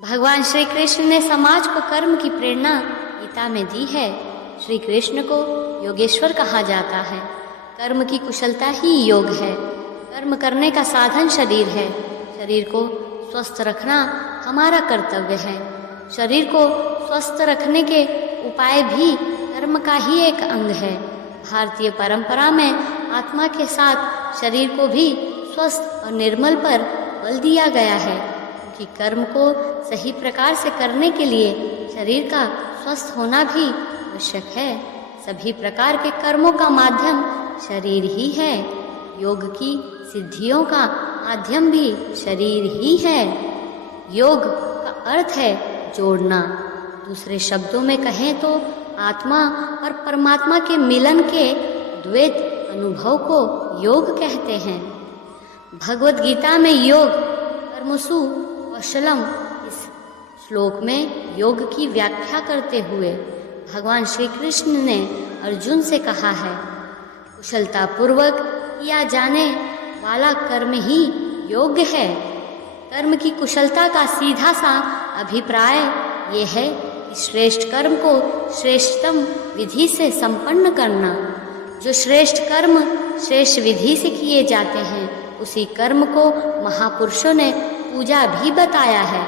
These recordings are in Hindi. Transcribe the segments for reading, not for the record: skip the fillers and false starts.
भगवान श्री कृष्ण ने समाज को कर्म की प्रेरणा गीता में दी है। श्री कृष्ण को योगेश्वर कहा जाता है। कर्म की कुशलता ही योग है। कर्म करने का साधन शरीर है। शरीर को स्वस्थ रखना हमारा कर्तव्य है। शरीर को स्वस्थ रखने के उपाय भी कर्म का ही एक अंग है। भारतीय परंपरा में आत्मा के साथ शरीर को भी स्वस्थ और निर्मल पर बल दिया गया है, क्योंकि कर्म को सही प्रकार से करने के लिए शरीर का स्वस्थ होना भी आवश्यक है। सभी प्रकार के कर्मों का माध्यम शरीर ही है। योग की सिद्धियों का माध्यम भी शरीर ही है। योग का अर्थ है जोड़ना। दूसरे शब्दों में कहें तो आत्मा और परमात्मा के मिलन के द्वैत अनुभव को योग कहते हैं। भगवत गीता में योग कर्मसु कौशलम इस श्लोक में योग की व्याख्या करते हुए भगवान श्री कृष्ण ने अर्जुन से कहा है, कुशलता पूर्वक किया जाने वाला कर्म ही योग है। कर्म की कुशलता का सीधा सा अभिप्राय ये है कि श्रेष्ठ कर्म को श्रेष्ठतम विधि से संपन्न करना। जो श्रेष्ठ कर्म श्रेष्ठ विधि से किए जाते हैं, उसी कर्म को महापुरुषों ने पूजा भी बताया है,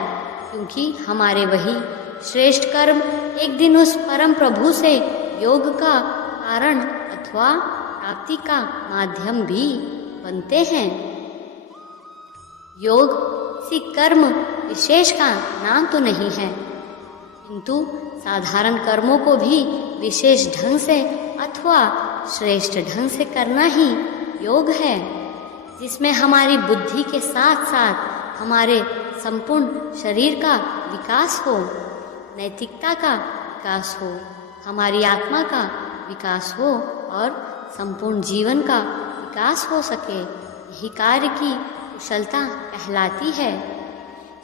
क्योंकि हमारे वही श्रेष्ठ कर्म एक दिन उस परम प्रभु से योग का कारण अथवा प्राप्ति का माध्यम भी बनते हैं। योग किसी कर्म विशेष का नाम तो नहीं है, किंतु साधारण कर्मों को भी विशेष ढंग से अथवा श्रेष्ठ ढंग से करना ही योग है, जिसमें हमारी बुद्धि के साथ साथ हमारे संपूर्ण शरीर का विकास हो, नैतिकता का विकास हो, हमारी आत्मा का विकास हो और संपूर्ण जीवन का विकास हो सके। यही कार्य की कुशलता कहलाती है।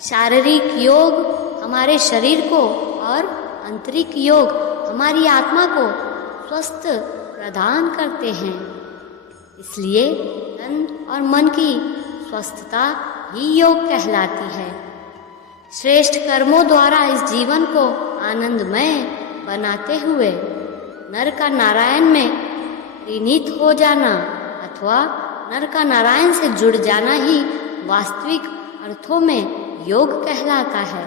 शारीरिक योग हमारे शरीर को और आंतरिक योग हमारी आत्मा को स्वस्थ प्रदान करते हैं। इसलिए तन और मन की स्वस्थता ही योग कहलाती है। श्रेष्ठ कर्मों द्वारा इस जीवन को आनंदमय बनाते हुए नर का नारायण में परिणीत हो जाना अथवा नर का नारायण से जुड़ जाना ही वास्तविक अर्थों में योग कहलाता है।